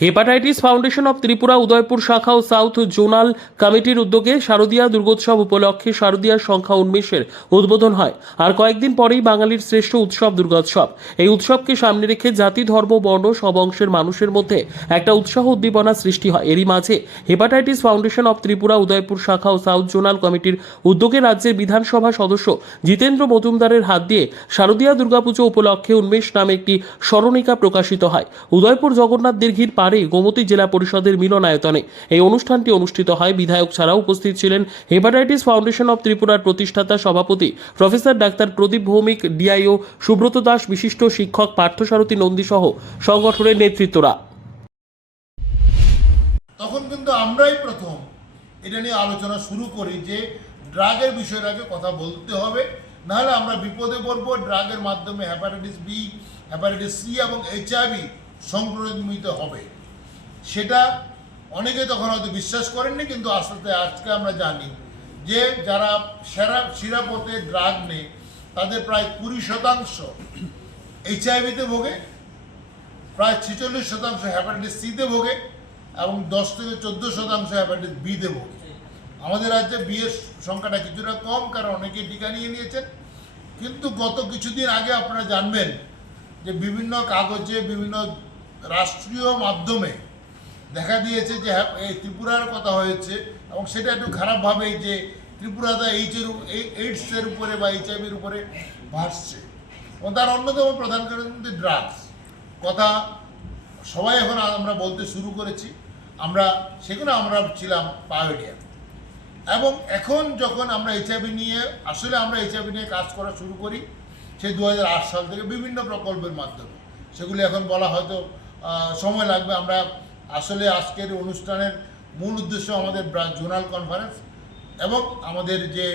Hepatitis foundation of Tripura Udaipur শাখা ও south zonal কমিটির উদ্যোগে শারদীয়া দুর্গোৎসব উপলক্ষে শারদীয়া সংখ্যা উন্মেষের উদ্বোধন হয়। আর কয়েকদিন পরেই বাঙালির শ্রেষ্ঠ উৎসব দুর্গোৎসব। এই উৎসবকে সামনে রেখে জাতি, ধর্ম, বর্ণ, সব অংশের মানুষের মধ্যে একটা উৎসাহ উদ্দীপনা সৃষ্টি হয়। এরই মাঝে hepatitis foundation of Tripura Udaipur শাখা ও সাউথ জোনাল কমিটির উদ্যোগে রাজ্যের বিধানসভা সদস্য জিতেন্দ্র মজুমদারের হাত দিয়ে শারদীয়া দুর্গাপুজো উপলক্ষে উন্মেষ নামে একটি স্মরণিকা প্রকাশিত হয়। উদয়পুর জগন্নাথ দীর্ঘির পারে গোমতী জেলা পরিষদের মিলনায়তনে। এই অনুষ্ঠানটি অনুষ্ঠিত হয়। বিধায়ক ছাড়াও উপস্থিত ছিলেন হেপাটাইটিস ফাউন্ডেশন অব ত্রিপুরার প্রতিষ্ঠাতা সভাপতি professor doctor Pradip Bhowmik, DIO Subrata Das, বিশিষ্ট শিক্ষক পার্থসারথী নন্দী সহ সংগঠনের নেতৃত্বরা। তখন কিন্তু আমরাই প্রথম এটা নিয়ে আলোচনা শুরু করি যে ড্রাগের বিষয়টাকে কথা বলতে হবে। নাহলে আমরা বিপদে পড়ব। ড্রাগের মাধ্যমে হ্যাপাটাইটিস বি হ্যাপাটাইটিস সি এবং এইচআইভি সংক্রমিত হবে। সেটা অনেকে তখন হয়তো বিশ্বাস করেননি, কিন্তু আস্তে আজকে আমরা জানি যে যারা সেরা, শিরাপথে ড্রাগ নেই তাদের প্রায় কুড়ি শতাংশ এইচআইভিতে ভোগে, প্রায় ছেচল্লিশ শতাংশ হ্যাপাটাইটিস সিতে ভোগে, এবং দশ থেকে চোদ্দ শতাংশ হ্যাপাটাইটিস বিতে ভোগে। আমাদের রাজ্যে বিয়ের সংখ্যাটা কিছুটা কম, কারণ অনেকেই টিকা নিয়ে নিয়েছেন। কিন্তু গত কিছুদিন আগে আপনারা জানবেন যে বিভিন্ন কাগজে, বিভিন্ন রাষ্ট্রীয় মাধ্যমে দেখা দিয়েছে যে হ্যাঁ, এই ত্রিপুরার কথা হয়েছে এবং সেটা একটু খারাপভাবেই যে ত্রিপুরাতে এইচের এই এইডসের উপরে বা এইচআইভির উপরে ভাসছে। এবং তার অন্যতম প্রধান কারণ কিন্তু ড্রাগস কথা সবাই এখন আমরা বলতে শুরু করেছি। আমরা সেখানে আমরা ছিলাম পায়োডিয়ার এবং এখন যখন আমরা এইচআইভি নিয়ে আসলে আমরা এইচআইভি নিয়ে কাজ করা শুরু করি সেই দু হাজার আট সাল থেকে বিভিন্ন প্রকল্পের মাধ্যমে। সেগুলি এখন বলা হয়তো সময় লাগবে। আমরা আসলে আজকের অনুষ্ঠানের মূল উদ্দেশ্য আমাদের জোনাল কনফারেন্স এবং আমাদের যে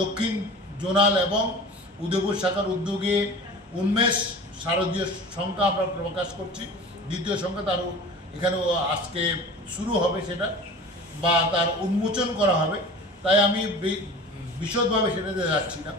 দক্ষিণ জোনাল এবং উদয়পুর শাখার উদ্যোগে উন্মেষ শারদীয় সংখ্যা আমরা প্রকাশ করছি। দ্বিতীয় সংখ্যা তারও এখানেও আজকে শুরু হবে সেটা বা তার উন্মোচন করা হবে। তাই আমি বিশদভাবে সেটাতে যাচ্ছি না।